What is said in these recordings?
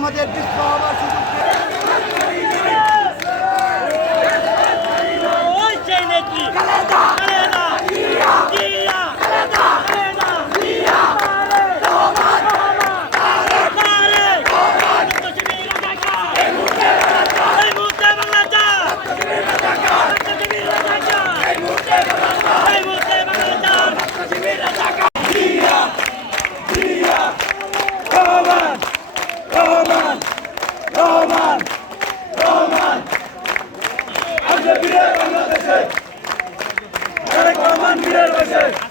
আমাদের বাংলাদেশকে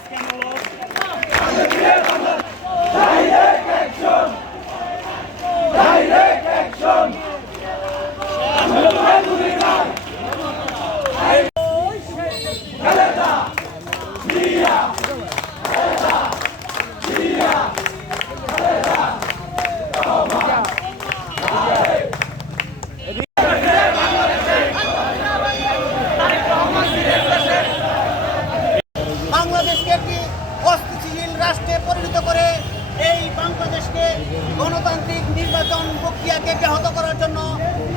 রাষ্ট্রে পরিণত করে এই বাংলাদেশকে গণতান্ত্রিক নির্বাচন প্রক্রিয়াকে ব্যাহত করার জন্য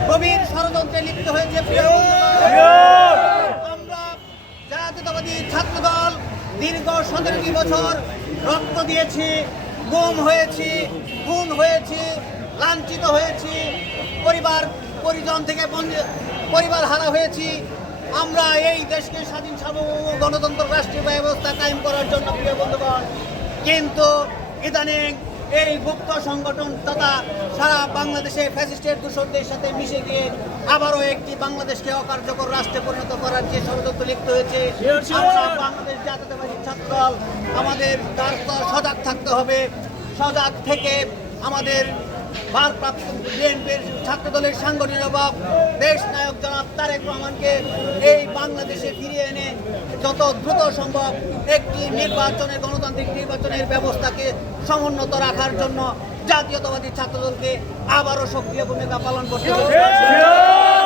গভীর ষড়যন্ত্রে লিপ্ত হয়েছে আমরা জাতীয়তাবাদী ছাত্রদল দীর্ঘ সতেরোটি বছর রক্ত দিয়েছি, গুম হয়েছি, খুন হয়েছি, লাঞ্ছিত হয়েছি, পরিবার, পরিজন থেকে পরিবার হারা হয়েছি। আমরা এই দেশকে স্বাধীন সার্বভৌম গণতন্ত্র, রাষ্ট্রীয় ব্যবস্থা কায়েম করার জন্য প্রিয় বন্ধুগণ কিন্তু ইদানিং এই গুপ্ত সংগঠন তথা সারা বাংলাদেশে ফ্যাসিস্টের দূষণদের সাথে মিশে গিয়ে আবারও একটি বাংলাদেশকে অকার্যকর রাষ্ট্রে পরিণত করার যে ষড়যন্ত্র লিপ্ত হয়েছে বাংলাদেশ জাতীয়তাবাদী ছাত্র আমাদের তার সজাগ থাকতে হবে। সজাগ থেকে আমাদের ভারপ্রাপ্ত বিএনপির ছাত্র দলের সাংগঠনিক অভাব। দেশ নায়ক জনাব তারেক রহমানকে এই বাংলাদেশে ফিরিয়ে এনে যত দ্রুত সম্ভব একটি নির্বাচনের গণতান্ত্রিক নির্বাচনের ব্যবস্থাকে সমুন্নত রাখার জন্য জাতীয়তাবাদী ছাত্রদলকে আবারও সক্রিয় ভূমিকা পালন করতে